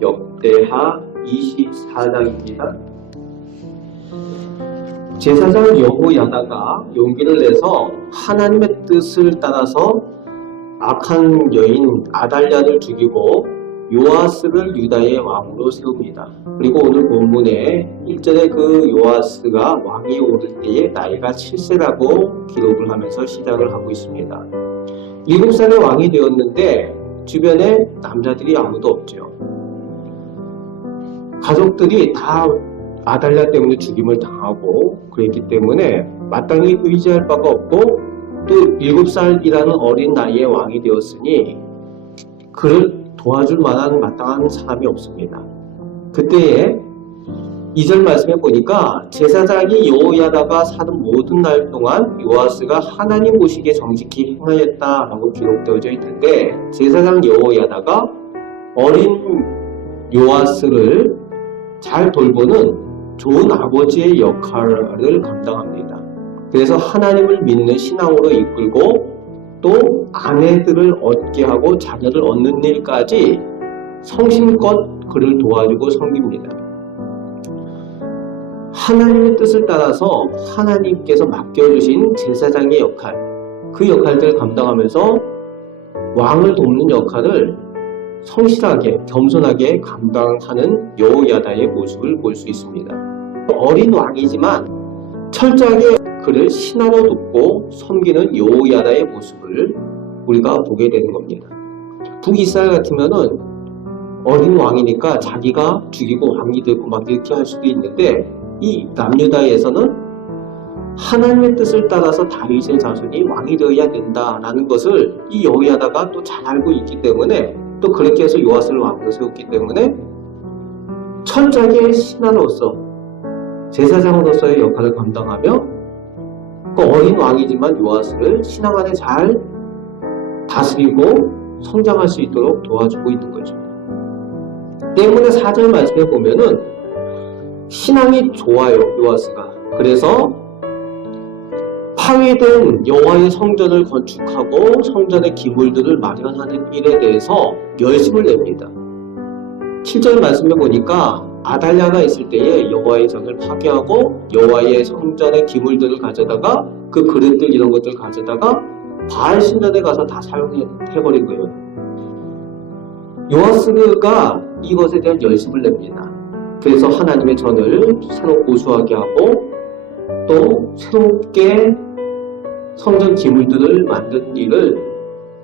역대하 24장입니다. 제사장 여호야다가 용기를 내서 하나님의 뜻을 따라서 악한 여인 아달랴를 죽이고 요아스를 유다의 왕으로 세웁니다. 그리고 오늘 본문에 1절에 그 요아스가 왕이 오를 때에 나이가 7세라고 기록을 하면서 시작을 하고 있습니다. 7살의 왕이 되었는데 주변에 남자들이 아무도 없죠. 가족들이 다 아달랴 때문에 죽임을 당하고 그랬기 때문에 마땅히 의지할 바가 없고 또 7살이라는 어린 나이에 왕이 되었으니 그를 도와줄 만한 마땅한 사람이 없습니다. 그때에 2절 말씀에 보니까 제사장이 여호야다가 사는 모든 날 동안 요아스가 하나님 보시기에 정직히 행하였다라고 기록되어져 있는데 제사장 여호야다가 어린 요아스를 잘 돌보는 좋은 아버지의 역할을 감당합니다. 그래서 하나님을 믿는 신앙으로 이끌고 또 아내들을 얻게 하고 자녀를 얻는 일까지 성심껏 그를 도와주고 섬깁니다. 하나님의 뜻을 따라서 하나님께서 맡겨주신 제사장의 역할, 그 역할들을 감당하면서 왕을 돕는 역할을 성실하게, 겸손하게 감당하는 여호야다의 모습을 볼 수 있습니다. 어린 왕이지만 철저하게 그를 신하로 돕고 섬기는 여호야다의 모습을 우리가 보게 되는 겁니다. 북이스라엘 같으면은 어린 왕이니까 자기가 죽이고 왕이 되고 막 이렇게 할 수도 있는데 이 남유다에서는 하나님의 뜻을 따라서 다윗의 자손이 왕이 되어야 된다라는 것을 이 여호야다가 또 잘 알고 있기 때문에 또 그렇게 해서 요아스를 왕으로 세웠기 때문에 철저하게 신하로서 제사장으로서의 역할을 감당하며 그 어린 왕이지만 요아스를 신앙 안에 잘 다스리고 성장할 수 있도록 도와주고 있는 거죠. 때문에 4절 말씀에 보면은 신앙이 좋아요, 요아스가. 그래서 파괴된 여호와의 성전을 건축하고 성전의 기물들을 마련하는 일에 대해서 열심을 냅니다. 7절 말씀에 보니까 아달랴가 있을 때에 여호와의 전을 파괴하고 여호와의 성전의 기물들을 가져다가 그 그릇들 이런 것들 가져다가 바알 신전에 가서 다 사용해버린 거예요. 요아스가 이것에 대한 열심을 냅니다. 그래서 하나님의 전을 새로 고수하게 하고 또 새롭게 성전 기물들을 만드는 일을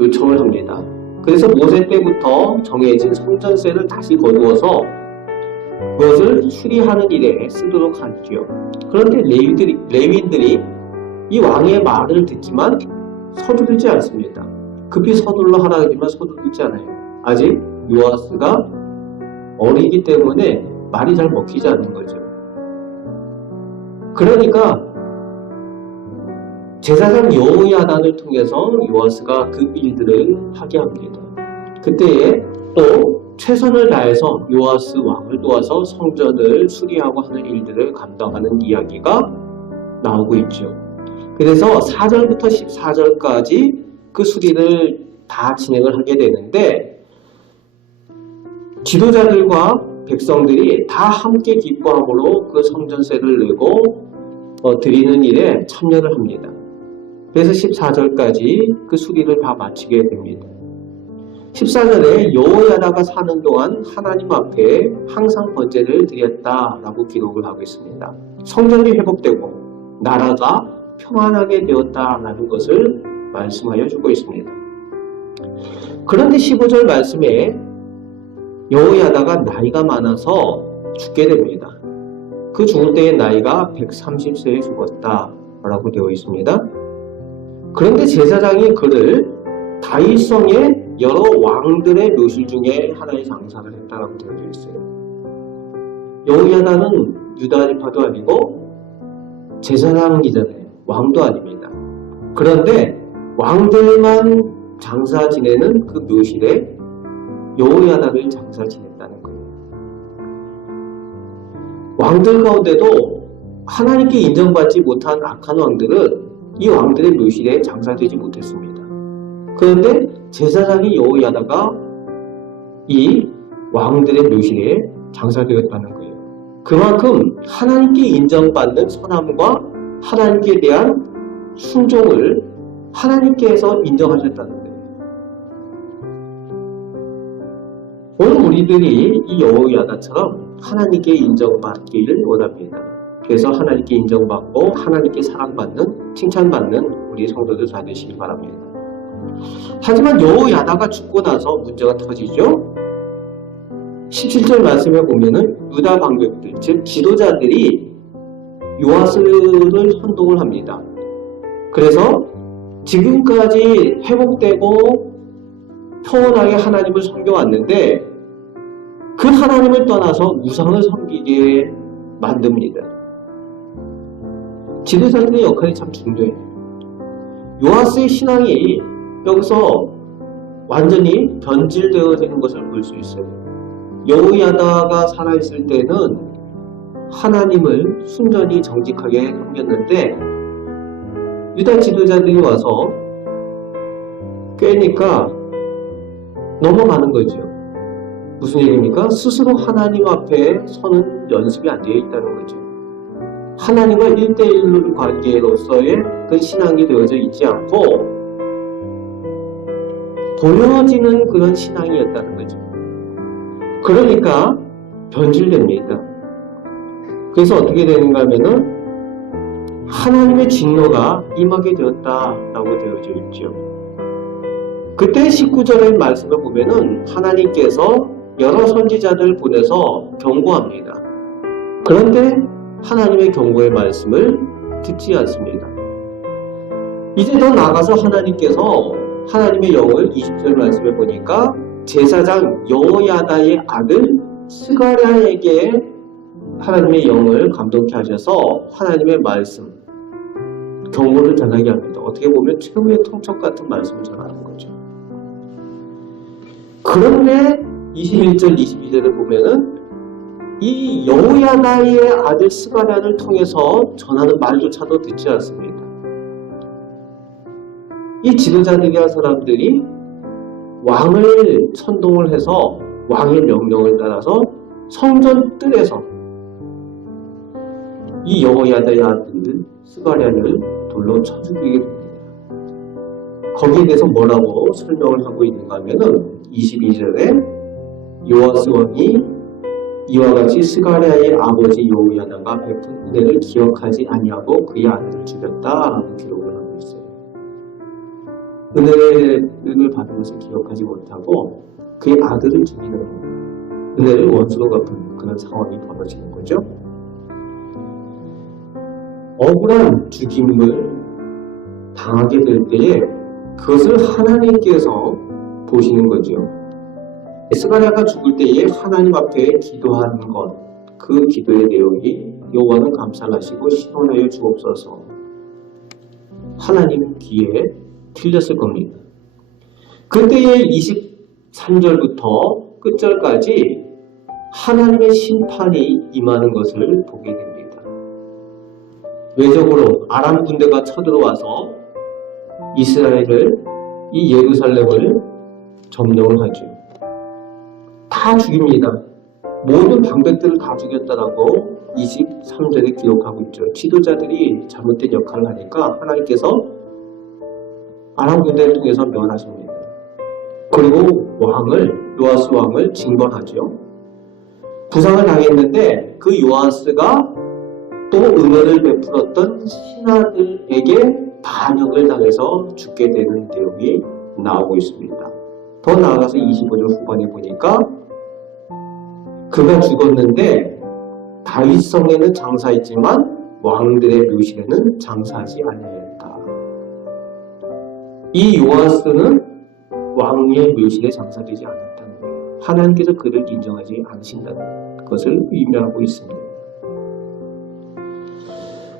요청을 합니다. 그래서 모세 때부터 정해진 성전세를 다시 거두어서 그것을 수리하는 일에 쓰도록 하죠. 그런데 레위들이, 레위인들이 이 왕의 말을 듣지만 서두르지 않습니다. 급히 서둘러 하라 하지만 서두르지 않아요. 아직 요아스가 어리기 때문에 말이 잘 먹히지 않는 거죠. 그러니까 제사장 여호야단을 통해서 요아스가 그 일들을 하게 합니다. 그때에 또 최선을 다해서 요아스 왕을 도와서 성전을 수리하고 하는 일들을 감당하는 이야기가 나오고 있죠. 그래서 4절부터 14절까지 그 수리를 다 진행을 하게 되는데 지도자들과 백성들이 다 함께 기뻐함으로 그 성전세를 내고 어, 드리는 일에 참여를 합니다. 그래서 14절까지 그 수리를 다 마치게 됩니다. 14절에 여호야다가 사는 동안 하나님 앞에 항상 번제를 드렸다라고 기록을 하고 있습니다. 성전이 회복되고 나라가 평안하게 되었다라는 것을 말씀하여 주고 있습니다. 그런데 15절 말씀에 여호야다가 나이가 많아서 죽게 됩니다. 그 죽을 때의 나이가 130세에 죽었다 라고 되어 있습니다. 그런데 제사장이 그를 다윗성의 여러 왕들의 묘실 중에 하나의 장사를 했다라고 되어져 있어요. 여호야다는 유다 지파도 아니고 제사장이잖아요. 왕도 아닙니다. 그런데 왕들만 장사 지내는 그 묘실에 여호야다를 장사 지냈다는 거예요. 왕들 가운데도 하나님께 인정받지 못한 악한 왕들은 이 왕들의 묘실에 장사되지 못했습니다. 그런데 제사장이 여호야다가 이 왕들의 묘실에 장사되었다는 거예요. 그만큼 하나님께 인정받는 선함과 하나님께 대한 순종을 하나님께서 인정하셨다는 거예요. 오늘 우리들이 이 여호야다처럼 하나님께 인정받기를 원합니다. 그래서 하나님께 인정받고 하나님께 사랑받는 칭찬받는 우리 성도들 다 되시기 바랍니다. 하지만 여호야다가 죽고 나서 문제가 터지죠. 17절 말씀에 보면은 유다 방백들, 즉 지도자들이 요아스를 선동을 합니다. 그래서 지금까지 회복되고 평온하게 하나님을 섬겨왔는데 그 하나님을 떠나서 우상을 섬기게 만듭니다. 지도자들의 역할이 참 중요해요. 요아스의 신앙이 여기서 완전히 변질되어지는 것을 볼 수 있어요. 여우야다가 살아있을 때는 하나님을 순전히 정직하게 섬겼는데 유다 지도자들이 와서 꿰니까 넘어가는 거죠. 무슨 얘기입니까? 스스로 하나님 앞에 서는 연습이 안 되어 있다는 거죠. 하나님과 1대1 관계로서의 그 신앙이 되어져 있지 않고 보여지는 그런 신앙이었다는 거죠. 그러니까 변질됩니다. 그래서 어떻게 되는가 하면은 하나님의 진노가 임하게 되었다라고 되어져 있죠. 그때 19절의 말씀을 보면은 하나님께서 여러 선지자들 보내서 경고합니다. 그런데 하나님의 경고의 말씀을 듣지 않습니다. 이제 더 나아가서 하나님께서 하나님의 영을 20절 말씀에 보니까 제사장 여호야다의 아들 스가랴에게 하나님의 영을 감독케 하셔서 하나님의 말씀 경고를 전하게 합니다. 어떻게 보면 최후의 통첩 같은 말씀을 전하는 거죠. 그런데 21절, 22절을 보면은 이 여호야다의 아들 스가랴를 통해서 전하는 말조차도 듣지 않습니다. 이 지도자들이란 사람들이 왕을 선동을 해서 왕의 명령을 따라서 성전 뜰에서 이 여호야다의 아들 스가랴를 돌로 쳐 죽이게 됩니다. 거기에 대해서 뭐라고 설명을 하고 있는가 하면은 22절에 요아스 왕이 이와 같이 스가랴의 아버지 여호야다가 베푼 은혜를 기억하지 아니하고 그의 아들을 죽였다라는 기록을 하고 있어요. 은혜를 받은 것을 기억하지 못하고 그의 아들을 죽이는 은혜를 원수로 갚은 그런 상황이 벌어지는 거죠. 억울한 죽임을 당하게 될 때에 그것을 하나님께서 보시는 거죠. 스가랴가 죽을 때에 하나님 앞에 기도하는 것, 그 기도의 내용이 여호와는 감찰하시고 신원하여 주옵소서. 하나님 귀에 틀렸을 겁니다. 그때의 23절부터 끝절까지 하나님의 심판이 임하는 것을 보게 됩니다. 외적으로 아람 군대가 쳐들어와서 이스라엘을 이 예루살렘을 점령을 하죠. 다 죽입니다. 모든 방백들을 다 죽였다라고 23절에 기록하고 있죠. 지도자들이 잘못된 역할을 하니까 하나님께서 아람 군대를 통해서 멸하십니다. 그리고 왕을 요아스 왕을 징벌하죠. 부상을 당했는데 그 요아스가 또 은혜를 베풀었던 신하들에게 반역을 당해서 죽게 되는 내용이 나오고 있습니다. 더 나아가서 25절 후반에 보니까 그가 죽었는데 다윗성에는 장사했지만 왕들의 묘실에는 장사하지 아니하였다. 이 요아스는 왕의 묘실에 장사되지 않았다는 거예요. 하나님께서 그를 인정하지 않으신다는 것을 의미하고 있습니다.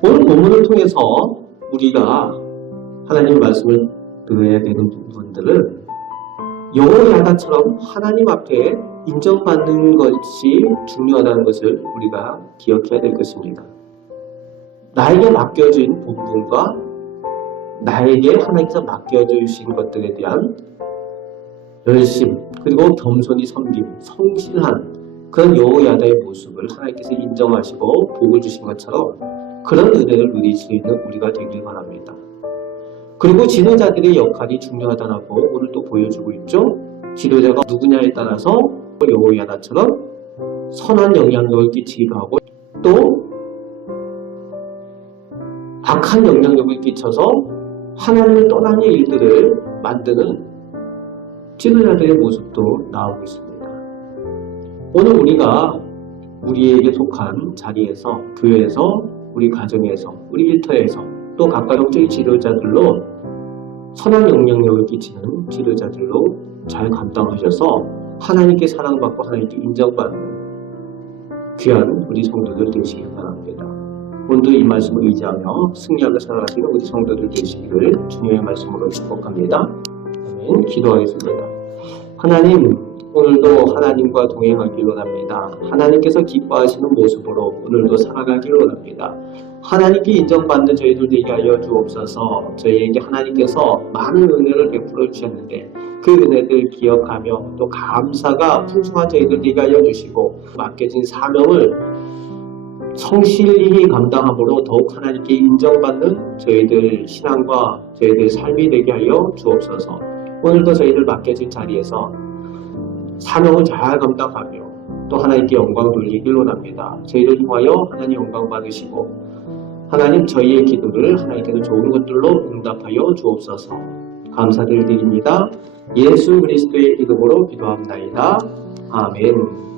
오늘 본문을 통해서 우리가 하나님 말씀을 들어야 되는 부분들은 여호야다처럼 하나님 앞에 인정받는 것이 중요하다는 것을 우리가 기억해야 될 것입니다. 나에게 맡겨진 본분과 나에게 하나님께서 맡겨주신 것들에 대한 열심 그리고 겸손히 섬김, 성실한 그런 여호야다의 모습을 하나님께서 인정하시고 복을 주신 것처럼 그런 은혜를 누릴 수 있는 우리가 되길 바랍니다. 그리고 지도자들의 역할이 중요하다고 오늘 또 보여주고 있죠. 지도자가 누구냐에 따라서 여호야다처럼 선한 영향력을 끼치기도 하고 또 악한 영향력을 끼쳐서 하나님을 떠나는 일들을 만드는 지도자들의 모습도 나오고 있습니다. 오늘 우리가 우리에게 속한 자리에서, 교회에서, 우리 가정에서, 우리 일터에서, 또 각각 영적인 지도자들로 선한 영향력을 끼치는 지도자들로 잘 감당하셔서 하나님께 사랑받고 하나님께 인정받는 귀한 우리 성도들 되시길 바랍니다. 오늘도 이 말씀을 의지하며 승리하며 살아가시는 우리 성도들 되시기를 주님의 말씀으로 축복합니다. 아멘. 기도하겠습니다. 하나님, 오늘도 하나님과 동행하길 원합니다. 하나님께서 기뻐하시는 모습으로 오늘도 살아가길 원합니다. 하나님께 인정받는 저희들 되게 하여 주옵소서 저희에게 하나님께서 많은 은혜를 베풀어 주셨는데 그 은혜들 기억하며 또 감사가 풍성한 저희들 하여 주시고 맡겨진 사명을 성실히 감당함으로 더욱 하나님께 인정받는 저희들 신앙과 저희들 삶이 되게 하여 주옵소서 오늘도 저희들 맡겨진 자리에서 사명을 잘 감당하며 또 하나님께 영광 돌리길 원합니다. 저희를 통하여 하나님 영광 받으시고 하나님 저희의 기도를 하나님께서 좋은 것들로 응답하여 주옵소서 감사드립니다. 예수 그리스도의 이름으로 기도합나이다. 아멘.